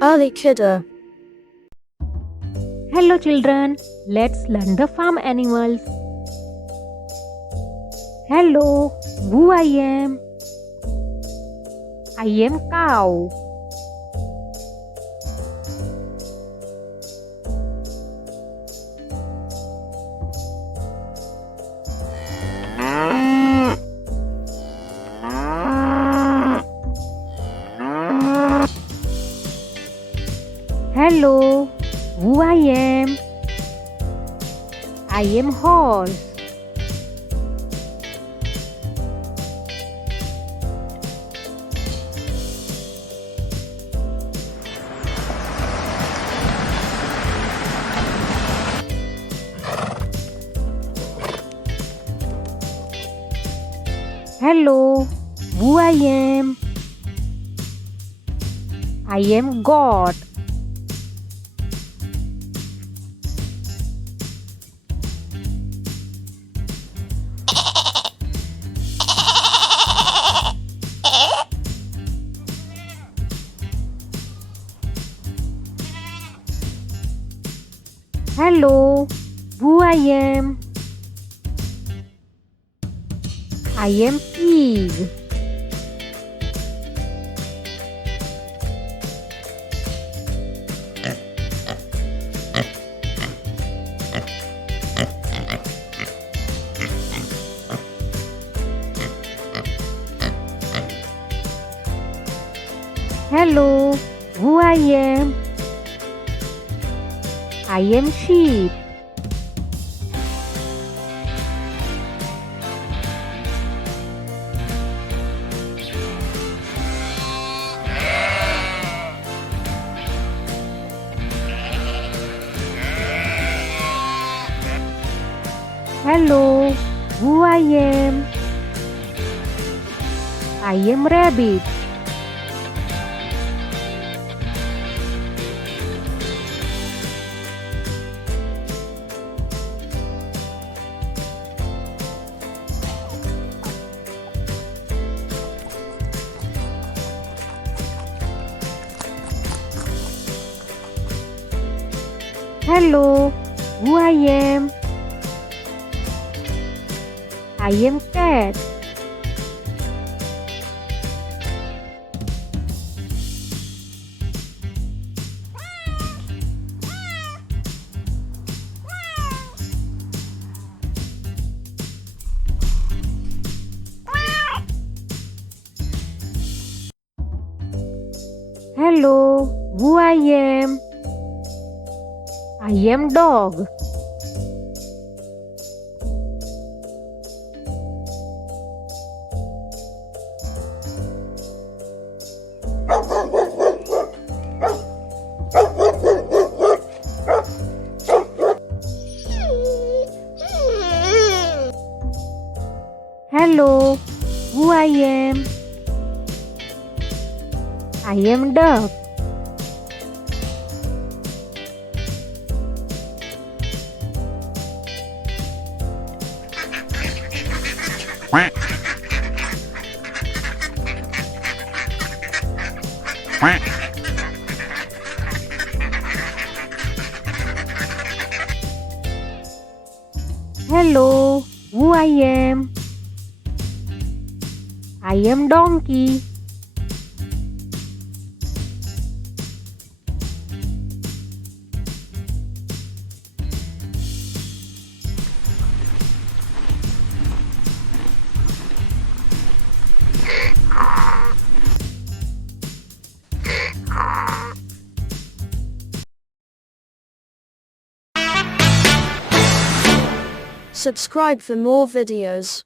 earlykiddo. Hello children, let's learn the farm animals. Hello, who I am? I am cow. Hello, who I am? I am horse. Hello, who I am? I am God. Hello, who I am? I am pig. Hello, who I am? I am sheep. Hello, who I am? I am rabbit. Hello, who I am? I am cat. Hello, who I am? I am dog. Hello, who I am? I am duck. Hello, who I am? I am donkey. Subscribe for more videos.